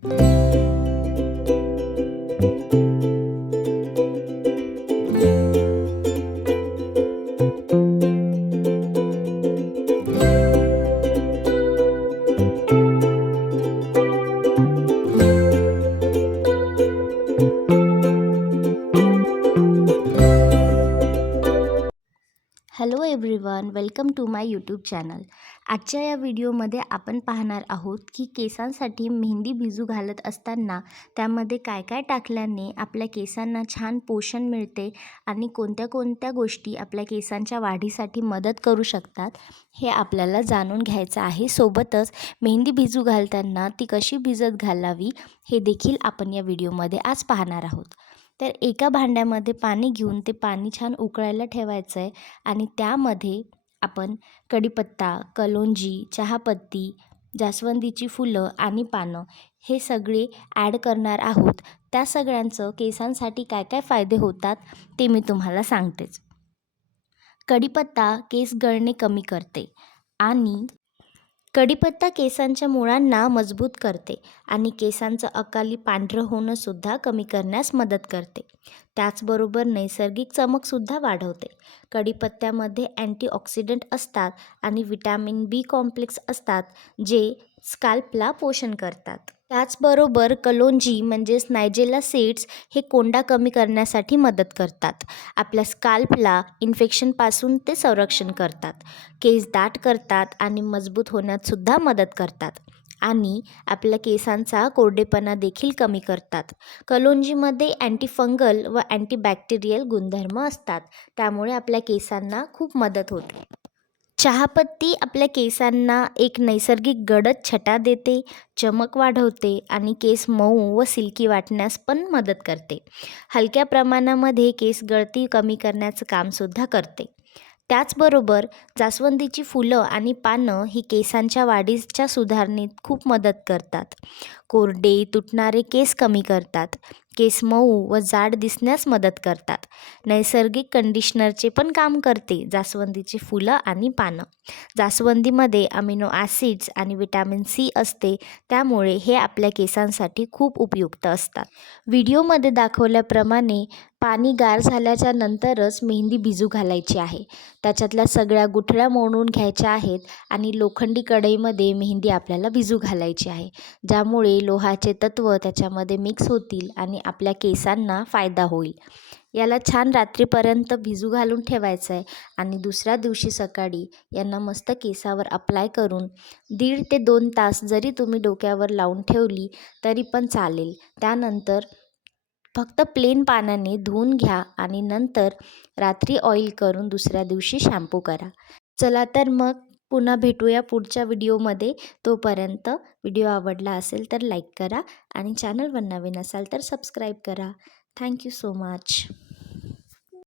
Hello everyone, welcome to my YouTube channel. आजच्या या व्हिडिओमध्ये आपण पाहणार आहोत की केसांसाठी मेहंदी भिजू घालत असताना त्यामध्ये काय काय टाकल्याने आपल्या केसांना छान पोषण मिळते आणि कोणत्या कोणत्या गोष्टी आपल्या केसांच्या वाढीसाठी मदत करू शकतात हे आपल्याला जाणून घ्यायचं आहे. सोबतच मेहंदी भिजू घालताना ती कशी भिजत घालावी हे देखील आपण या व्हिडिओमध्ये आज पाहणार आहोत. तर एका भांड्यामध्ये पाणी घेऊन ते पाणी छान उकळायला ठेवायचं आहे आणि त्यामध्ये आपण कढीपत्ता, कलोंजी, चहापत्ती, जास्वंदीची फुलं आणि पानं हे सगळे ॲड करणार आहोत. त्या सगळ्यांचं केसांसाठी काय काय फायदे होतात ते मी तुम्हाला सांगतेच. कढीपत्ता केस गळणे कमी करते आणि कढीपत्ता केसांच्या मुळांना मजबूत करते आणि केसांचं अकाली पांढरं होणंसुद्धा कमी करण्यास मदत करते. त्याचबरोबर नैसर्गिक चमकसुद्धा वाढवते. कढीपत्त्यामध्ये अँटीऑक्सिडंट असतात आणि विटॅमिन बी कॉम्प्लेक्स असतात जे स्काल्पला पोषण करतात. त्याचबरोबर कलोंजी म्हणजेच नायजेला सीड्स हे कोंडा कमी करण्यासाठी मदत करतात. आपल्या स्काल्पला इन्फेक्शनपासून ते संरक्षण करतात. केस दाट करतात आणि मजबूत होण्यातसुद्धा मदत करतात आणि आपल्या केसांचा कोरडेपणा देखील कमी करतात. कलोंजीमध्ये अँटीफंगल व अँटीबॅक्टेरियल गुणधर्म असतात, त्यामुळे आपल्या केसांना खूप मदत होते. चहापत्ती आपल्या केसांना एक नैसर्गिक गडद छटा देते, चमक वाढवते आणि केस मऊ व सिल्की वाटण्यास पण मदत करते. हलक्या प्रमाणामध्ये केस गळती कमी करण्याचं कामसुद्धा करते. त्याचबरोबर जास्वंदीची फुलं आणि पानं ही केसांच्या वाढीच्या सुधारणेत खूप मदत करतात. कोरडे तुटणारे केस कमी करतात. केस मऊ व जाड दिसण्यास मदत करतात. नैसर्गिक कंडिशनरचे पण काम करते जास्वंदीची फुलं आणि पानं. जास्वंदीमध्ये अमिनो ॲसिड्स आणि विटॅमिन सी असते, त्यामुळे हे आपल्या केसांसाठी खूप उपयुक्त असतात. व्हिडिओमध्ये दाखवल्याप्रमाणे पाणी गार झाल्याच्या नंतरच मेहंदी भिजू घालायची आहे. त्याच्यातल्या सगळ्या गुठळ्या मोडून घ्यायच्या आहेत आणि लोखंडी कढईमध्ये मेहंदी आपल्याला भिजू घालायची आहे, ज्यामुळे लोहाचे तत्त्व त्याच्यामध्ये मिक्स होतील आणि आपल्या केसांना फायदा होईल. याला छान रात्रीपर्यंत भिजू घालून ठेवायचं आहे आणि दुसऱ्या दिवशी सकाळी यांना मस्त केसावर अप्लाय करून 1.5 ते 2 तास जरी तुम्ही डोक्यावर लावून ठेवली तरी पण चालेल. त्यानंतर फक्त प्लेन पाण्याने धुवून घ्या आणि नंतर रात्री ऑइल करून दुसऱ्या दिवशी शॅम्पू करा. चला तर मग पुन्हा भेटूया पुढच्या व्हिडिओमध्ये. तोपर्यंत व्हिडिओ आवडला असेल तर लाईक करा आणि चॅनलवर नवीन असाल तर सबस्क्राईब करा. Thank you so much.